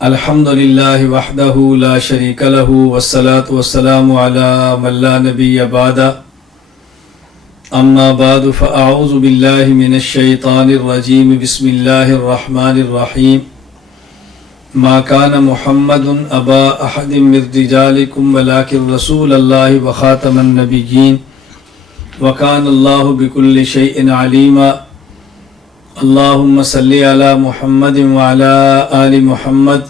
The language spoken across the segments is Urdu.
الحمدللہ وحدہ لا شریک لہ والصلاة والسلام علی من لا نبی بعد اما بعد فاعوذ باللہ من الشیطان الرجیم بسم اللہ الرحمن الرحیم ما کان محمد ابا احد من رجالکم ولکن رسول اللہ وخاتم النبیین وکان اللہ بکل شیء علیما اللہم صلی علی محمد وعلی آل محمد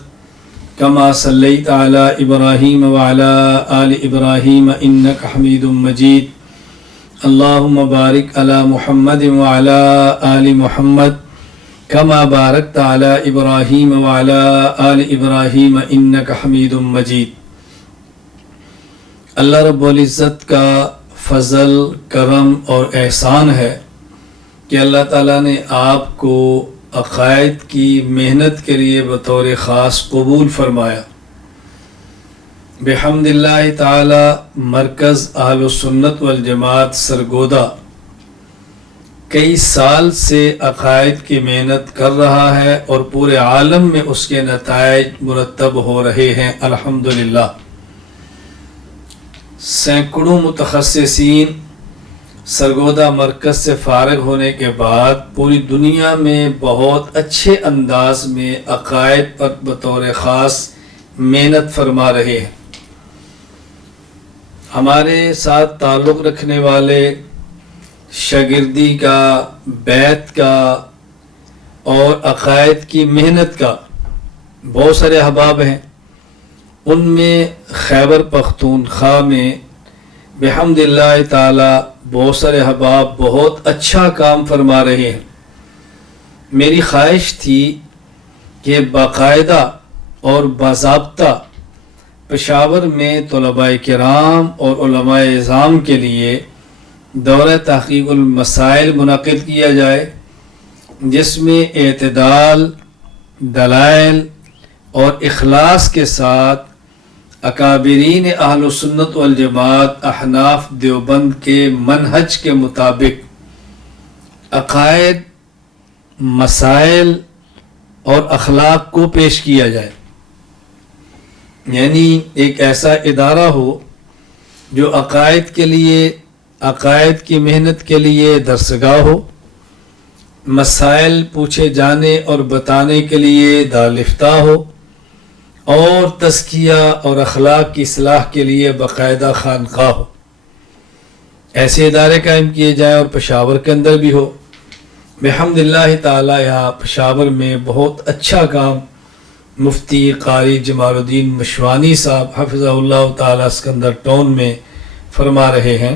کما صلیت علی ابراہیم وعلی آل ابراہیم انک حمید مجید اللہم بارک علی محمد وعلی آل محمد کما بارکت علی ابراہیم وعلی آل ابراہیم انک حمید مجید۔ اللہ رب العزت کا فضل، کرم اور احسان ہے کہ اللہ تعالیٰ نے آپ کو عقائد کی محنت کے لیے بطور خاص قبول فرمایا۔ بحمد اللہ تعالی مرکز اہل سنت والجماعت سرگودا کئی سال سے عقائد کی محنت کر رہا ہے اور پورے عالم میں اس کے نتائج مرتب ہو رہے ہیں الحمدللہ۔ سینکڑوں متخصصین سرگودا مرکز سے فارغ ہونے کے بعد پوری دنیا میں بہت اچھے انداز میں عقائد پر بطور خاص محنت فرما رہے ہیں۔ ہمارے ساتھ تعلق رکھنے والے شاگردی کا، بیعت کا اور عقائد کی محنت کا بہت سارے احباب ہیں۔ ان میں خیبر پختونخوا میں بحمد اللہ تعالی بہت سارے احباب بہت اچھا کام فرما رہے ہیں۔ میری خواہش تھی کہ باقاعدہ اور باضابطہ پشاور میں طلباء کرام اور علماء اعظام کے لیے دورہ تحقیق المسائل منعقد کیا جائے، جس میں اعتدال، دلائل اور اخلاص کے ساتھ اکابرین اہل سنت والجماعت احناف دیوبند کے منہج کے مطابق عقائد، مسائل اور اخلاق کو پیش کیا جائے۔ یعنی ایک ایسا ادارہ ہو جو عقائد کے لیے، عقائد کی محنت کے لیے درسگاہ ہو، مسائل پوچھے جانے اور بتانے کے لیے دارالفتہ ہو، اور تزکیہ اور اخلاق کی اصلاح کے لیے باقاعدہ خانقاہ ہو۔ ایسے ادارے قائم کیے جائیں اور پشاور کے اندر بھی ہو۔ بحمد اللہ تعالی یہاں پشاور میں بہت اچھا کام مفتی قاری جمال الدین مشوانی صاحب حفظہ اللہ تعالی اسکندر ٹون میں فرما رہے ہیں۔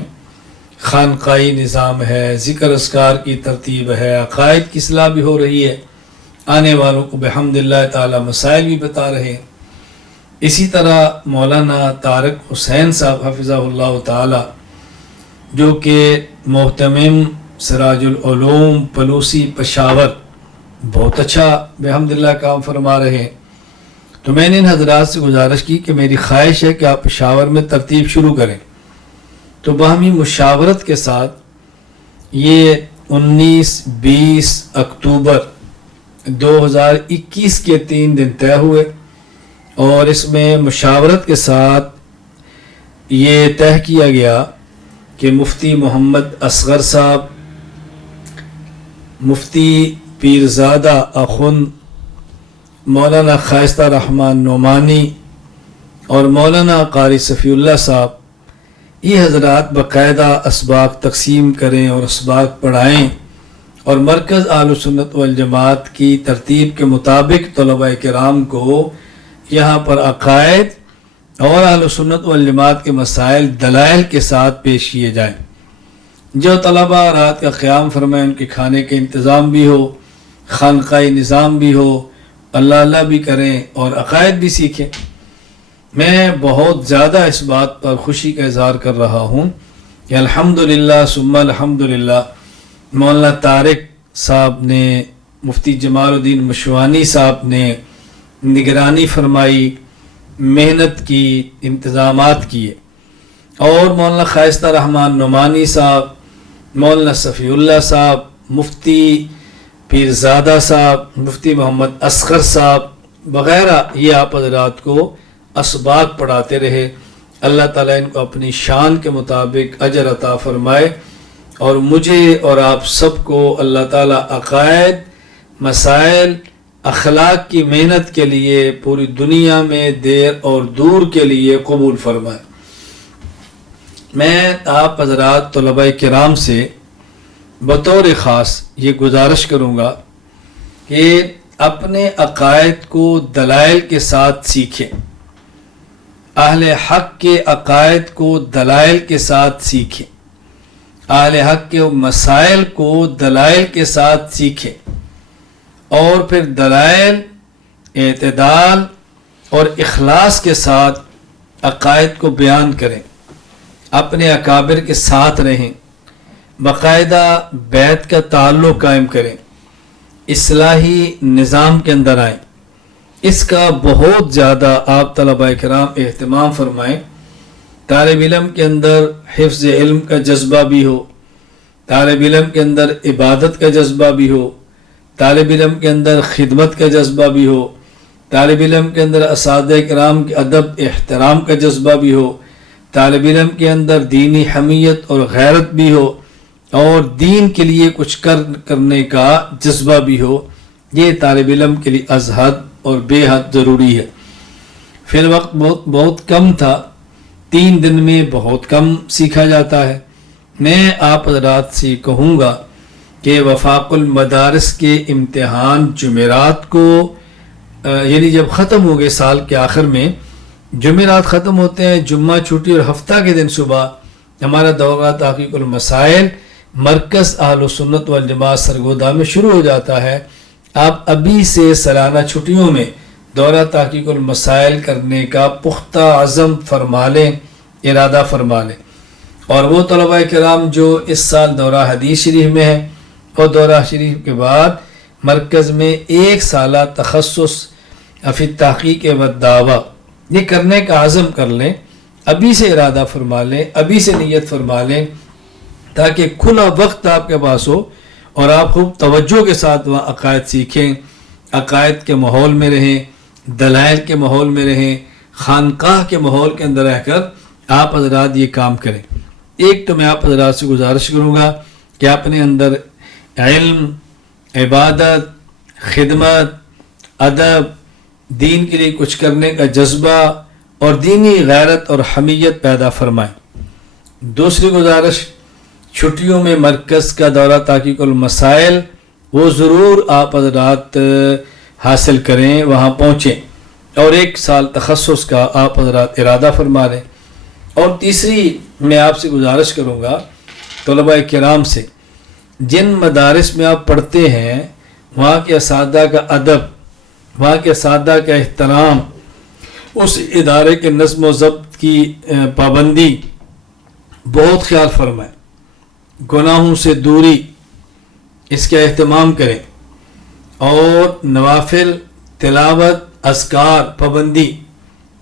خانقاہی نظام ہے، ذکر اذکار کی ترتیب ہے، عقائد کی اصلاح بھی ہو رہی ہے، آنے والوں کو بحمد اللہ تعالی مسائل بھی بتا رہے ہیں۔ اسی طرح مولانا طارق حسین صاحب حفظہ اللہ تعالی جو کہ محتمم سراج العلوم پلوسی پشاور بہت اچھا بحمد اللہ کام فرما رہے ہیں۔ تو میں نے ان حضرات سے گزارش کی کہ میری خواہش ہے کہ آپ پشاور میں ترتیب شروع کریں۔ تو باہمی مشاورت کے ساتھ یہ 19-20 اکتوبر 2021 کے 3 دن طے ہوئے، اور اس میں مشاورت کے ساتھ یہ طے کیا گیا کہ مفتی محمد اصغر صاحب، مفتی پیرزادہ اخند، مولانا خائستہ رحمان نعمانی اور مولانا قاری صفی اللہ صاحب، یہ حضرات باقاعدہ اسباق تقسیم کریں اور اسباق پڑھائیں، اور مرکز اہل سنت والجماعت کی ترتیب کے مطابق طلباء کرام کو یہاں پر عقائد اور اہل سنت والجماعت کے مسائل دلائل کے ساتھ پیش کیے جائیں۔ جو طلباء رات کا قیام فرمائیں، ان کے کھانے کے انتظام بھی ہو، خانقاہی نظام بھی ہو، اللہ بھی کریں اور عقائد بھی سیکھیں۔ میں بہت زیادہ اس بات پر خوشی کا اظہار کر رہا ہوں کہ الحمدللہ ثم الحمدللہ مولانا طارق صاحب نے، مفتی جمال الدین مشوانی صاحب نے نگرانی فرمائی، محنت کی، انتظامات کیے، اور مولانا خائستہ رحمان نعمانی صاحب، مولانا صفی اللہ صاحب، مفتی پیرزادہ صاحب، مفتی محمد اصغر صاحب وغیرہ، یہ آپ حضرات کو اسباق پڑھاتے رہے۔ اللہ تعالیٰ ان کو اپنی شان کے مطابق اجر عطا فرمائے، اور مجھے اور آپ سب کو اللہ تعالیٰ عقائد، مسائل، اخلاق کی محنت کے لیے پوری دنیا میں دیر اور دور کے لیے قبول فرمائے۔ میں آپ حضرات طلباء کرام سے بطور خاص یہ گزارش کروں گا کہ اپنے عقائد کو دلائل کے ساتھ سیکھیں، اہل حق کے عقائد کو دلائل کے ساتھ سیکھیں، اہل حق کے مسائل کو دلائل کے ساتھ سیکھیں، اور پھر دلائل، اعتدال اور اخلاص کے ساتھ عقائد کو بیان کریں، اپنے اکابر کے ساتھ رہیں، باقاعدہ بیعت کا تعلق قائم کریں، اصلاحی نظام کے اندر آئیں۔ اس کا بہت زیادہ آپ طلباء کرام اہتمام فرمائیں۔ طالب علم کے اندر حفظ علم کا جذبہ بھی ہو، طالب علم کے اندر عبادت کا جذبہ بھی ہو، طالب علم کے اندر خدمت کا جذبہ بھی ہو، طالب علم کے اندر اساتذہ کرام کے ادب احترام کا جذبہ بھی ہو، طالب علم کے اندر دینی حمیت اور غیرت بھی ہو، اور دین کے لیے کچھ کرنے کا جذبہ بھی ہو۔ یہ طالب علم کے لیے از حد اور بے حد ضروری ہے۔ فی الوقت بہت کم تھا، 3 دن میں بہت کم سیکھا جاتا ہے۔ میں آپ حضرات سے کہوں گا کہ وفاق المدارس کے امتحان جمعرات کو، یعنی جب ختم ہو گئے سال کے آخر میں، جمعرات ختم ہوتے ہیں، جمعہ چھٹی، اور ہفتہ کے دن صبح ہمارا دورہ تحقیق المسائل مرکز اہل سنت والجماعت سرگودا میں شروع ہو جاتا ہے۔ آپ ابھی سے سالانہ چھٹیوں میں دورہ تحقیق المسائل کرنے کا پختہ عزم فرما لیں، ارادہ فرما لیں۔ اور وہ طلباء کرام جو اس سال دورہ حدیث شریف میں ہیں، اور دورہ شریف کے بعد مرکز میں 1 سالہ تخصص فی التحقیق والدعوہ یہ کرنے کا عزم کر لیں، ابھی سے ارادہ فرما لیں، ابھی سے نیت فرما لیں، تاکہ کھلا وقت آپ کے پاس ہو اور آپ خوب توجہ کے ساتھ وہاں عقائد سیکھیں، عقائد کے ماحول میں رہیں، دلائل کے ماحول میں رہیں، خانقاہ کے ماحول کے اندر رہ کر آپ حضرات یہ کام کریں۔ ایک تو میں آپ حضرات سے گزارش کروں گا کہ اپنے اندر علم، عبادت، خدمت، ادب، دین کے لیے کچھ کرنے کا جذبہ اور دینی غیرت اور حمیت پیدا فرمائیں۔ دوسری گزارش، چھٹیوں میں مرکز کا دورہ تحقیق المسائل وہ ضرور آپ حضرات حاصل کریں، وہاں پہنچیں، اور 1 سال تخصص کا آپ حضرات ارادہ فرما لیں۔ اور تیسری میں آپ سے گزارش کروں گا طلباء کرام سے، جن مدارس میں آپ پڑھتے ہیں وہاں کے اساتذہ کا ادب، وہاں کے اساتذہ کا احترام، اس ادارے کے نظم و ضبط کی پابندی بہت خیال فرمائیں، گناہوں سے دوری، اس کا اہتمام کریں، اور نوافل، تلاوت، اذکار، پابندی،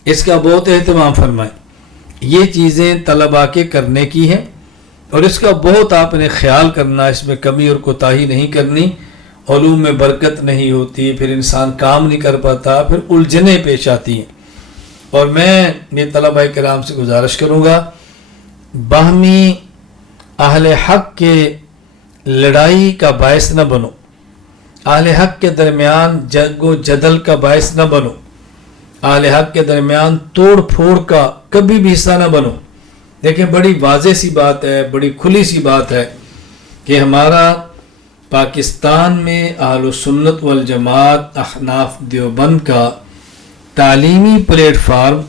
اس کا بہت اہتمام فرمائیں۔ یہ چیزیں طلباء کے کرنے کی ہیں، اور اس کا بہت آپ نے خیال کرنا، اس میں کمی اور کوتاہی نہیں کرنی۔ علوم میں برکت نہیں ہوتی، پھر انسان کام نہیں کر پاتا، پھر الجھنیں پیش آتی ہیں۔ اور میں یہ طلباء کرام سے گزارش کروں گا، باہمی اہل حق کے لڑائی کا باعث نہ بنو، اہل حق کے درمیان جنگ و جدل کا باعث نہ بنو، اہل حق کے درمیان توڑ پھوڑ کا کبھی بھی حصہ نہ بنو۔ دیکھیں، بڑی واضح سی بات ہے، بڑی کھلی سی بات ہے کہ ہمارا پاکستان میں اہل سنت والجماعت احناف دیوبند کا تعلیمی پلیٹ فارم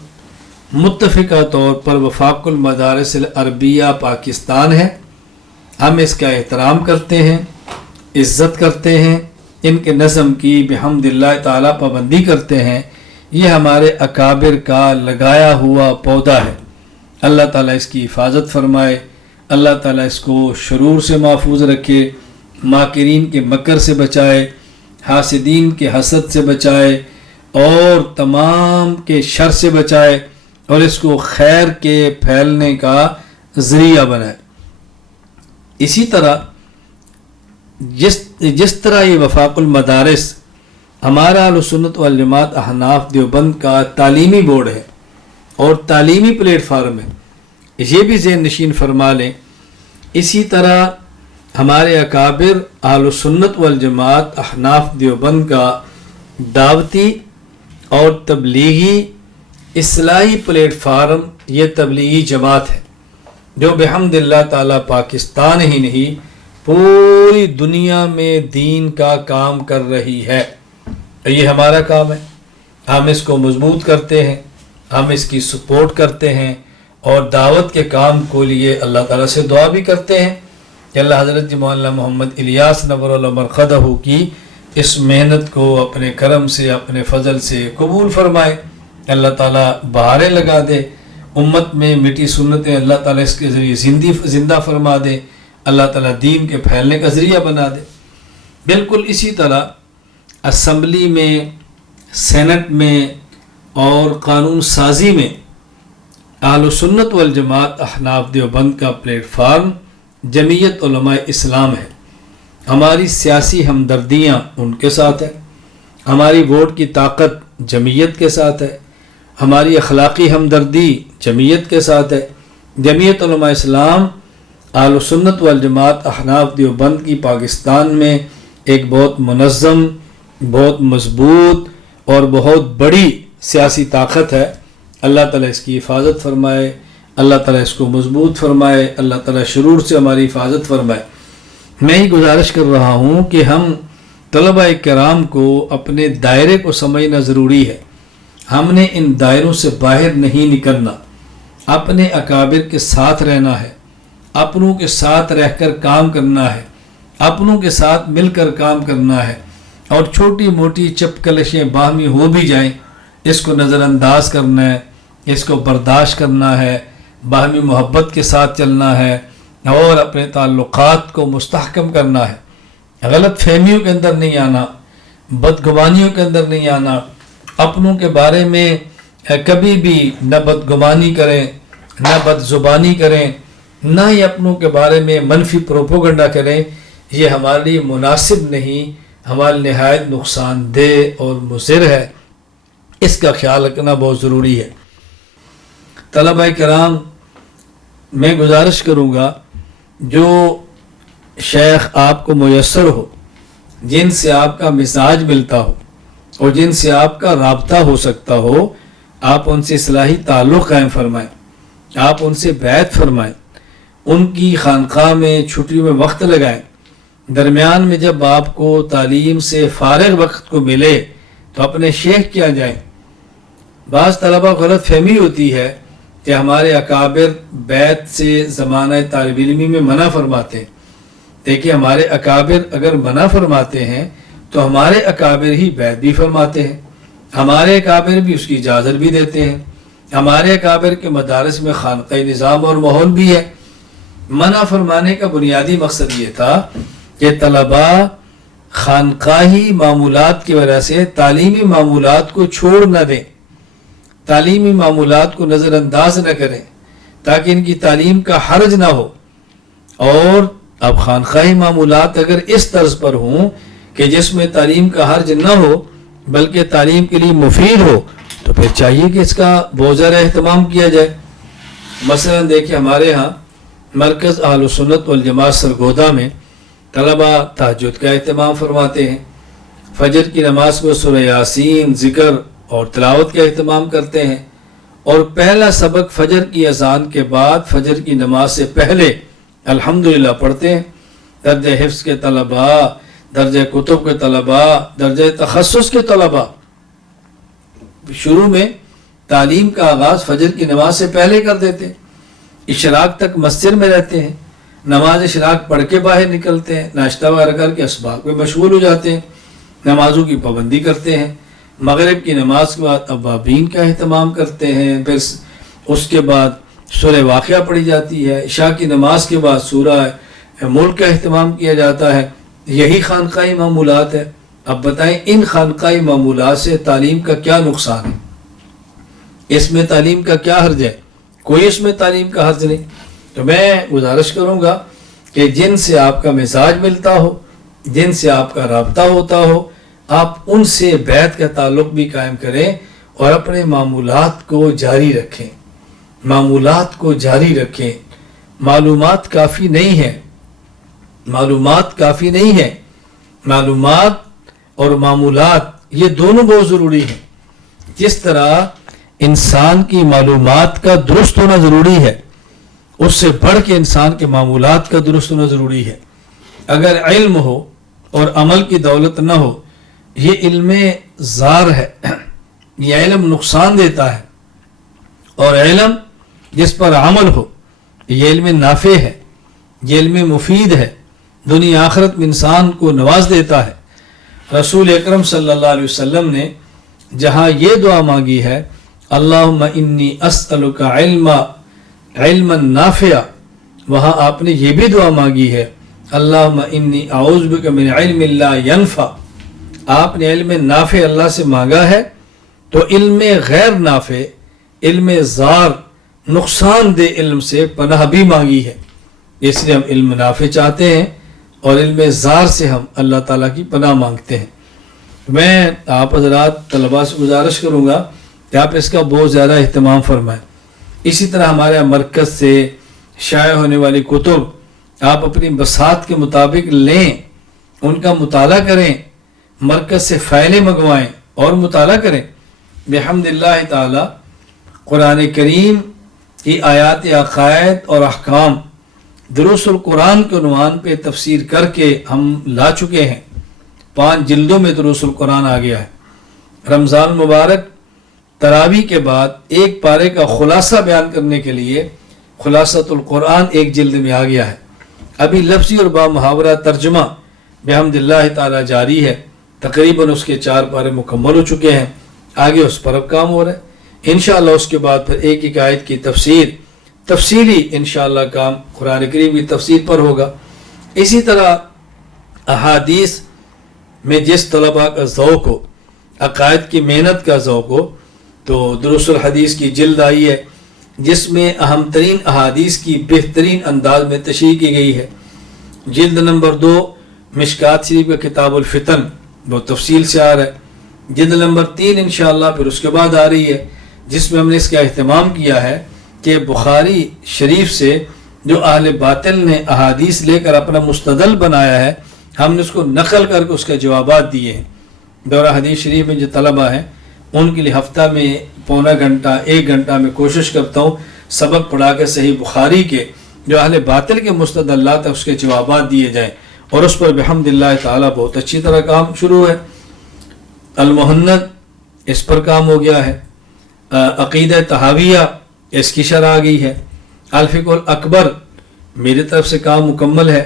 متفقہ طور پر وفاق المدارس العربیہ پاکستان ہے۔ ہم اس کا احترام کرتے ہیں، عزت کرتے ہیں، ان کے نظم کی بحمد اللہ تعالی پابندی کرتے ہیں۔ یہ ہمارے اکابر کا لگایا ہوا پودا ہے۔ اللہ تعالیٰ اس کی حفاظت فرمائے، اللہ تعالیٰ اس کو شرور سے محفوظ رکھے، ماکرین کے مکر سے بچائے، حاسدین کے حسد سے بچائے، اور تمام کے شر سے بچائے، اور اس کو خیر کے پھیلنے کا ذریعہ بنائے۔ اسی طرح جس طرح یہ وفاق المدارس ہمارا اہل سنت والجماعت احناف دیوبند کا تعلیمی بورڈ ہے اور تعلیمی پلیٹ فارم ہے، یہ بھی ذہن نشین فرما لیں، اسی طرح ہمارے اکابر اہل سنت والجماعت احناف دیوبند کا دعوتی اور تبلیغی اصلاحی پلیٹ فارم یہ تبلیغی جماعت ہے جو بحمد اللہ تعالیٰ پاکستان ہی نہیں پوری دنیا میں دین کا کام کر رہی ہے۔ یہ ہمارا کام ہے، ہم اس کو مضبوط کرتے ہیں، ہم اس کی سپورٹ کرتے ہیں اور دعوت کے کام کو لیے اللہ تعالیٰ سے دعا بھی کرتے ہیں کہ اللہ حضرت مولانا محمد الیاس نور اللہ مرقدہ کی اس محنت کو اپنے کرم سے اپنے فضل سے قبول فرمائے، اللہ تعالیٰ بہاریں لگا دے، امت میں میٹھی سنتیں اللہ تعالیٰ اس کے ذریعے زندہ فرما دے، اللہ تعالیٰ دین کے پھیلنے کا ذریعہ بنا دے۔ بالکل اسی طرح اسمبلی میں، سینٹ میں اور قانون سازی میں اہل سنت والجماعت احناف دیوبند کا پلیٹ فارم جمعیت علماء اسلام ہے۔ ہماری سیاسی ہمدردیاں ان کے ساتھ ہے، ہماری ووٹ کی طاقت جمعیت کے ساتھ ہے، ہماری اخلاقی ہمدردی جمعیت کے ساتھ ہے۔ جمعیت علماء اسلام اہل سنت والجماعت احناف دیوبند کی پاکستان میں ایک بہت منظم، بہت مضبوط اور بہت بڑی سیاسی طاقت ہے۔ اللہ تعالیٰ اس کی حفاظت فرمائے، اللہ تعالیٰ اس کو مضبوط فرمائے، اللہ تعالیٰ شرور سے ہماری حفاظت فرمائے۔ میں ہی گزارش کر رہا ہوں کہ ہم طلباء کرام کو اپنے دائرے کو سمجھنا ضروری ہے۔ ہم نے ان دائروں سے باہر نہیں نکلنا، اپنے اکابر کے ساتھ رہنا ہے، اپنوں کے ساتھ رہ کر کام کرنا ہے، اپنوں کے ساتھ مل کر کام کرنا ہے، اور چھوٹی موٹی چپکلشیں باہمی ہو بھی جائیں اس کو نظر انداز کرنا ہے، اس کو برداشت کرنا ہے، باہمی محبت کے ساتھ چلنا ہے اور اپنے تعلقات کو مستحکم کرنا ہے۔ غلط فہمیوں کے اندر نہیں آنا، بدگمانیوں کے اندر نہیں آنا، اپنوں کے بارے میں کبھی بھی نہ بدگمانی کریں، نہ بد زبانی کریں، نہ ہی اپنوں کے بارے میں منفی پروپوگنڈا کریں، یہ ہمارے لیے مناسب نہیں، ہمارے نہایت نقصان دہ اور مضر ہے، اس کا خیال رکھنا بہت ضروری ہے۔ طلباء کرام، میں گزارش کروں گا جو شیخ آپ کو میسر ہو، جن سے آپ کا مزاج ملتا ہو اور جن سے آپ کا رابطہ ہو سکتا ہو، آپ ان سے اصلاحی تعلق قائم فرمائیں، آپ ان سے بیعت فرمائیں، ان کی خانقاہ میں چھٹی میں وقت لگائیں۔ درمیان میں جب آپ کو تعلیم سے فارغ وقت کو ملے تو اپنے شیخ کیا جائیں۔ بعض طلبہ کو غلط فہمی ہوتی ہے کہ ہمارے اکابر بیعت سے زمانہ طالب علمی میں منع فرماتے ہیں۔ دیکھیں، ہمارے اکابر اگر منع فرماتے ہیں تو ہمارے اکابر ہی بیعت بھی فرماتے ہیں، ہمارے اکابر بھی اس کی اجازت بھی دیتے ہیں، ہمارے اکابر کے مدارس میں خانقاہ نظام اور ماحول بھی ہے۔ منع فرمانے کا بنیادی مقصد یہ تھا کہ طلباء خانقاہی معمولات کی وجہ سے تعلیمی معمولات کو چھوڑ نہ دیں، تعلیمی معمولات کو نظر انداز نہ کریں تاکہ ان کی تعلیم کا حرج نہ ہو۔ اور اب خانقاہی معمولات اگر اس طرز پر ہوں کہ جس میں تعلیم کا حرج نہ ہو بلکہ تعلیم کے لیے مفید ہو تو پھر چاہیے کہ اس کا بہت زیادہ اہتمام کیا جائے۔ مثلا دیکھیں، ہمارے ہاں مرکز اہل سنت والجماعت سرگودا میں طلباء تہجد کا اہتمام فرماتے ہیں، فجر کی نماز کو سورہ یاسین، ذکر اور تلاوت کا اہتمام کرتے ہیں، اور پہلا سبق فجر کی اذان کے بعد فجر کی نماز سے پہلے الحمدللہ پڑھتے ہیں۔ درجہ حفظ کے طلباء، درجہ کتب کے طلباء، درجہ تخصص کے طلباء شروع میں تعلیم کا آغاز فجر کی نماز سے پہلے کر دیتے ہیں، اشراق تک مسجد میں رہتے ہیں، نماز اشراق پڑھ کے باہر نکلتے ہیں، ناشتہ وغیرہ کر کے اسباق میں مشغول ہو جاتے ہیں، نمازوں کی پابندی کرتے ہیں، مغرب کی نماز کے بعد اوابین کا اہتمام کرتے ہیں، پھر اس کے بعد سورہ واقعہ پڑھی جاتی ہے، عشاء کی نماز کے بعد سورہ ملک کا اہتمام کیا جاتا ہے۔ یہی خانقاہی معمولات ہے۔ اب بتائیں ان خانقاہی معمولات سے تعلیم کا کیا نقصان ہے؟ اس میں تعلیم کا کیا حرج ہے؟ کوئی اس میں تعلیم کا حرج نہیں۔ تو میں گزارش کروں گا کہ جن سے آپ کا مزاج ملتا ہو جن سے آپ کا رابطہ ہوتا ہو آپ ان سے بیعت کا تعلق بھی قائم کریں اور اپنے معمولات کو جاری رکھیں، معمولات کو جاری رکھیں۔ معلومات کافی نہیں ہے، معلومات کافی نہیں ہے، معلومات اور معمولات یہ دونوں بہت ضروری ہیں۔ جس طرح انسان کی معلومات کا درست ہونا ضروری ہے، اس سے بڑھ کے انسان کے معمولات کا درست ہونا ضروری ہے۔ اگر علم ہو اور عمل کی دولت نہ ہو، یہ علم زار ہے، یہ علم نقصان دیتا ہے، اور علم جس پر عمل ہو یہ علم نافع ہے، یہ علم مفید ہے، دنیا آخرت میں انسان کو نواز دیتا ہے۔ رسول اکرم صلی اللہ علیہ وسلم نے جہاں یہ دعا مانگی ہے اللہم انی اسألک علما نافعا، وہاں آپ نے یہ بھی دعا مانگی ہے اللہم انی اعوذ بک من علم لا ینفع۔ آپ نے علم نافع اللہ سے مانگا ہے تو علم غیر نافع، علم زار، نقصان دہ علم سے پناہ بھی مانگی ہے۔ اس لیے ہم علم نافع چاہتے ہیں اور علم زار سے ہم اللہ تعالیٰ کی پناہ مانگتے ہیں۔ میں آپ حضرات طلباء سے گزارش کروں گا کہ آپ اس کا بہت زیادہ اہتمام فرمائیں۔ اسی طرح ہمارے مرکز سے شائع ہونے والی کتب آپ اپنی بساط کے مطابق لیں، ان کا مطالعہ کریں، مرکز سے فائلیں منگوائیں اور مطالعہ کریں۔ بحمد اللہ تعالی قرآن کریم کی آیات عقائد اور احکام دروس القرآن کے عنوان پہ تفسیر کر کے ہم لا چکے ہیں۔ 5 جلدوں میں دروس القرآن آ گیا ہے۔ رمضان مبارک تراویح کے بعد ایک پارے کا خلاصہ بیان کرنے کے لیے خلاصۃ القرآن 1 جلد میں آ گیا ہے۔ ابھی لفظی اور با محاورہ ترجمہ بحمد اللہ تعالی جاری ہے، تقریباً اس کے 4 پارے مکمل ہو چکے ہیں، آگے اس پر اب کام ہو رہا ہے۔ انشاءاللہ اس کے بعد پھر ایک آیت کی تفصیلی انشاءاللہ کام قرآن کریم کی تفسیر پر ہوگا۔ اسی طرح احادیث میں جس طلباء کا ذوق ہو، عقائد کی محنت کا ذوق ہو، تو دروس الحدیث کی جلد آئی ہے جس میں اہم ترین احادیث کی بہترین انداز میں تشریح کی گئی ہے۔ جلد نمبر 2 مشکات شریف کا کتاب الفتن وہ تفصیل سے آ رہا ہے۔ جلد نمبر 3 انشاءاللہ پھر اس کے بعد آ رہی ہے، جس میں ہم نے اس کا اہتمام کیا ہے کہ بخاری شریف سے جو اہل باطل نے احادیث لے کر اپنا مستدل بنایا ہے، ہم نے اس کو نقل کر کے اس کے جوابات دیے ہیں۔ دورہ حدیث شریف میں جو طلبہ ہیں ان کے لیے ہفتہ میں پونا گھنٹہ 1 گھنٹہ میں کوشش کرتا ہوں سبق پڑھا کے صحیح بخاری کے جو اہل باطل کے مستدلات ہیں اس کے جوابات دیے جائیں، اور اس پر بحمد اللہ تعالیٰ بہت اچھی طرح کام شروع ہے۔ المہند اس پر کام ہو گیا ہے، عقیدہ تحاویہ اس کی شرح آ گئی ہے، الفقہ الاکبر میری طرف سے کام مکمل ہے،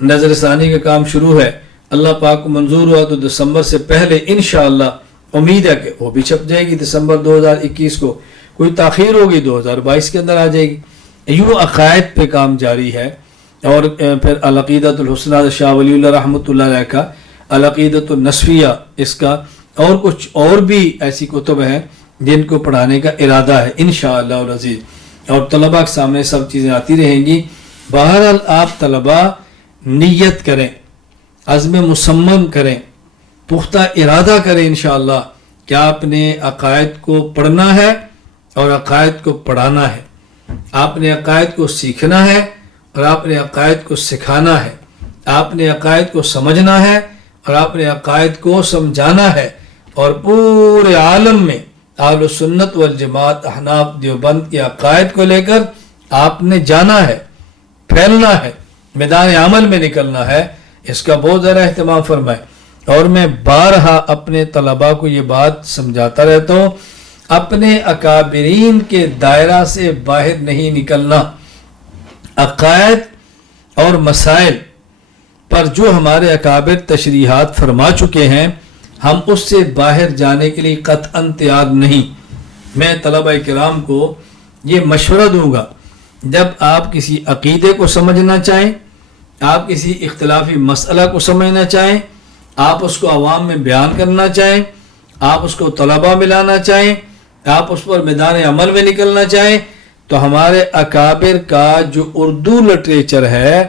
نظر ثانی کا کام شروع ہے، اللہ پاک کو منظور ہوا تو دسمبر سے پہلے انشاءاللہ امید ہے کہ وہ بھی چھپ جائے گی، دسمبر 2021 کو، کوئی تاخیر ہوگی 2022 کے اندر آ جائے گی۔ یوں عقائد پہ کام جاری ہے، اور پھر العقیدۃ الحسنیٰ شاہ ولی اللہ رحمۃ اللہ علیہ کا، العقیدۃ النصفیہ اس کا، اور کچھ اور بھی ایسی کتب ہیں جن کو پڑھانے کا ارادہ ہے انشاءاللہ العزیز، اور طلباء کے سامنے سب چیزیں آتی رہیں گی۔ بہرحال آپ طلباء نیت کریں، عزم مصمم کریں، پختہ ارادہ کریں انشاءاللہ کہ آپ نے عقائد کو پڑھنا ہے اور عقائد کو پڑھانا ہے، آپ نے عقائد کو سیکھنا ہے اور آپ نے عقائد کو سکھانا ہے، آپ نے عقائد کو سمجھنا ہے اور آپ نے عقائد کو سمجھانا ہے، اور پورے عالم میں اہل سنت والجماعت احناف دیوبند کے عقائد کو لے کر آپ نے جانا ہے، پھیلنا ہے، میدان عمل میں نکلنا ہے۔ اس کا بہت ذرا اہتمام فرمائیں، اور میں بارہا اپنے طلباء کو یہ بات سمجھاتا رہتا ہوں، اپنے اکابرین کے دائرہ سے باہر نہیں نکلنا۔ عقائد اور مسائل پر جو ہمارے اکابر تشریحات فرما چکے ہیں، ہم اس سے باہر جانے کے لیے قطعاً تیار نہیں۔ میں طلبہ کرام کو یہ مشورہ دوں گا، جب آپ کسی عقیدے کو سمجھنا چاہیں، آپ کسی اختلافی مسئلہ کو سمجھنا چاہیں، آپ اس کو عوام میں بیان کرنا چاہیں، آپ اس کو طلباء میں لانا چاہیں، آپ اس پر میدان عمل میں نکلنا چاہیں، تو ہمارے اکابر کا جو اردو لٹریچر ہے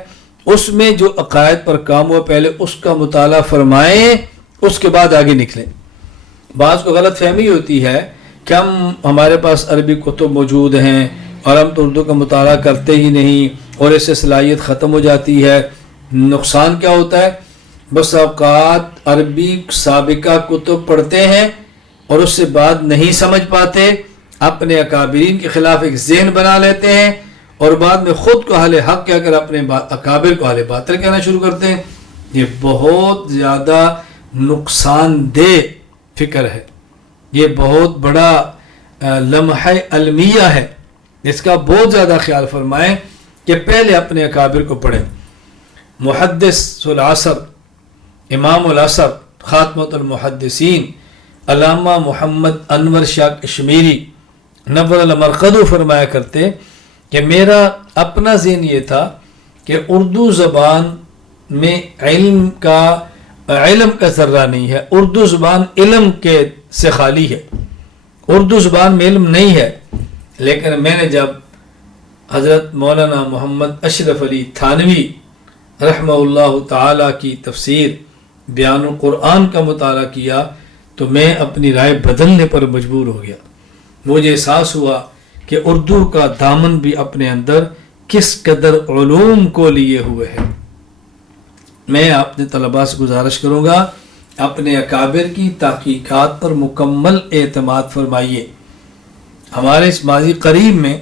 اس میں جو عقائد پر کام ہوا پہلے اس کا مطالعہ فرمائیں، اس کے بعد آگے نکلیں۔ بعض کو غلط فہمی ہوتی ہے کہ ہمارے پاس عربی کتب موجود ہیں اور ہم تو اردو کا مطالعہ کرتے ہی نہیں اور اس سے صلاحیت ختم ہو جاتی ہے۔ نقصان کیا ہوتا ہے؟ بس اوقات عربی سابقہ کتب پڑھتے ہیں اور اس سے بعد نہیں سمجھ پاتے، اپنے اکابرین کے خلاف ایک ذہن بنا لیتے ہیں اور بعد میں خود کو اہل حق کہہ کر اپنے اکابر کو اہل باطل کہنا شروع کرتے ہیں۔ یہ بہت زیادہ نقصان دہ فکر ہے، یہ بہت بڑا لمحہ المیہ ہے، اس کا بہت زیادہ خیال فرمائیں کہ پہلے اپنے اکابر کو پڑھیں۔ محدث العصر، امام العصر، خاتمۃ المحدثین علامہ محمد انور شاہ کشمیری نور المرقد فرمایا کرتے کہ میرا اپنا ذہن یہ تھا کہ اردو زبان میں علم کا ذرہ نہیں ہے، اردو زبان علم کے سے خالی ہے، اردو زبان میں علم نہیں ہے۔ لیکن میں نے جب حضرت مولانا محمد اشرف علی تھانوی رحمہ اللہ تعالی کی تفسیر بیان القرآن کا مطالعہ کیا تو میں اپنی رائے بدلنے پر مجبور ہو گیا۔ مجھے احساس ہوا کہ اردو کا دامن بھی اپنے اندر کس قدر علوم کو لیے ہوئے ہے۔ میں اپنے طلباء سے گزارش کروں گا اپنے اکابر کی تحقیقات پر مکمل اعتماد فرمائیے۔ ہمارے اس ماضی قریب میں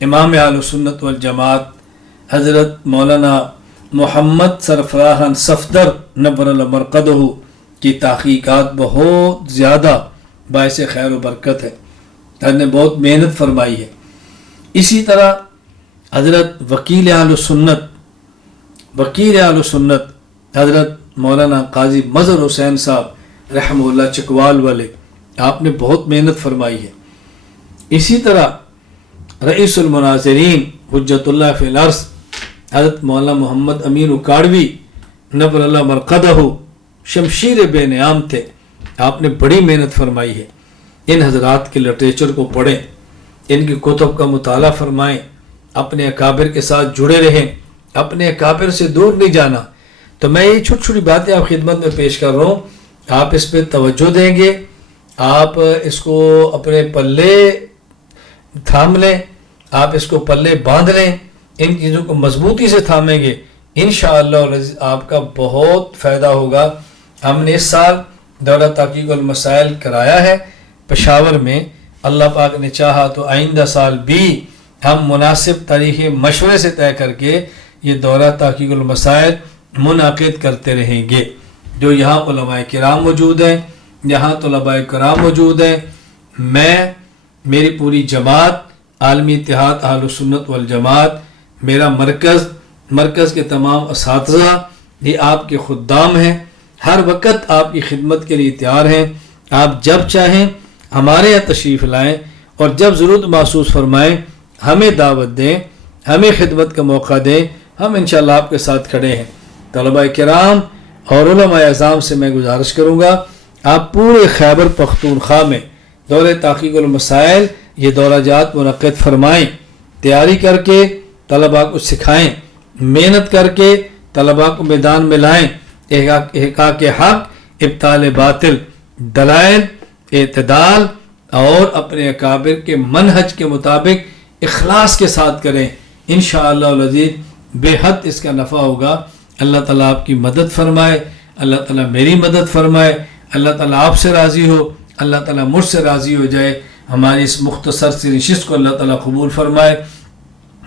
امام اہل سنت والجماعت حضرت مولانا محمد سرفراز صفدر نور المرقدہ کی تحقیقات بہت زیادہ باعث خیر و برکت ہے، انہوں نے بہت محنت فرمائی ہے۔ اسی طرح حضرت وکیل اہل سنت حضرت مولانا قاضی مظہر حسین صاحب رحمہ اللہ چکوال والے، آپ نے بہت محنت فرمائی ہے۔ اسی طرح رئیس المناظرین حجت اللہ فی الارض حضرت مولانا محمد امین اکاڑوی نور اللہ مرقدہ شمشیر بے نعام تھے، آپ نے بڑی محنت فرمائی ہے۔ ان حضرات کے لٹریچر کو پڑھیں، ان کی کتب کا مطالعہ فرمائیں، اپنے اکابر کے ساتھ جڑے رہیں، اپنے اکابر سے دور نہیں جانا۔ تو میں یہ چھوٹی چھوٹی باتیں آپ خدمت میں پیش کر رہا ہوں، آپ اس پہ توجہ دیں گے، آپ اس کو اپنے پلے تھام لیں، آپ اس کو پلے باندھ لیں، ان چیزوں کو مضبوطی سے تھامیں گے، انشاءاللہ آپ کا بہت فائدہ ہوگا۔ ہم نے اس سال دورہ تحقیق المسائل کرایا ہے پشاور میں، اللہ پاک نے چاہا تو آئندہ سال بھی ہم مناسب تاریخ مشورے سے طے کر کے یہ دورہ تحقیق المسائل منعقد کرتے رہیں گے۔ جو یہاں علماء کرام موجود ہیں، یہاں طلباء کرام موجود ہیں، میں میری پوری جماعت عالمی اتحاد اہل سنت والجماعت، میرا مرکز کے تمام اساتذہ، یہ آپ کے خدام ہیں، ہر وقت آپ کی خدمت کے لیے تیار ہیں۔ آپ جب چاہیں ہمارے یہاں تشریف لائیں اور جب ضرورت محسوس فرمائیں ہمیں دعوت دیں، ہمیں خدمت کا موقع دیں، ہم انشاءاللہ آپ کے ساتھ کھڑے ہیں۔ طلباء کرام اور علماء اعظام سے میں گزارش کروں گا آپ پورے خیبر پختونخوا میں دورہ تحقیق المسائل یہ دورہ جات منعقد فرمائیں، تیاری کر کے طلباء کو سکھائیں، محنت کر کے طلباء کو میدان میں لائیں، احقاق حق، ابطال باطل، دلائل، اعتدال اور اپنے اکابر کے منہج کے مطابق اخلاص کے ساتھ کریں، انشاءاللہ العزیز بے حد اس کا نفع ہوگا۔ اللہ تعالیٰ آپ کی مدد فرمائے، اللہ تعالیٰ میری مدد فرمائے، اللہ تعالیٰ آپ سے راضی ہو، اللہ تعالیٰ مجھ سے راضی ہو جائے، ہماری اس مختصر سی نشست کو اللہ تعالیٰ قبول فرمائے۔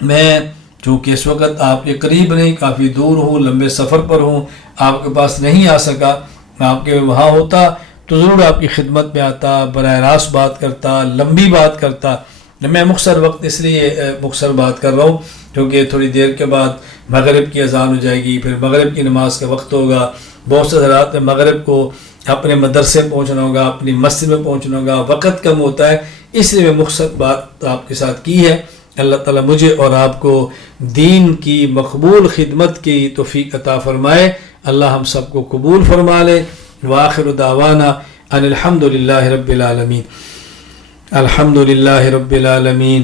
میں چونکہ اس وقت آپ کے قریب نہیں، کافی دور ہوں، لمبے سفر پر ہوں، آپ کے پاس نہیں آ سکا، میں آپ کے وہاں ہوتا تو ضرور آپ کی خدمت میں آتا، براہ راست بات کرتا، لمبی بات کرتا۔ میں مختصر وقت اس لیے مختصر بات کر رہا ہوں کیونکہ تھوڑی دیر کے بعد مغرب کی اذان ہو جائے گی، پھر مغرب کی نماز کا وقت ہوگا، بہت سے حضرات میں مغرب کو اپنے مدرسے پہنچنا ہوگا، اپنی مسجد میں پہنچنا ہوگا، وقت کم ہوتا ہے، اس لیے میں مختصر بات آپ کے ساتھ کی ہے۔ اللہ تعالیٰ مجھے اور آپ کو دین کی مقبول خدمت کی توفیق عطا فرمائے، اللہ ہم سب کو قبول فرما لے۔ وآخر دعوانا ان الحمد للہ رب العالمین، الحمد للہ رب العالمین،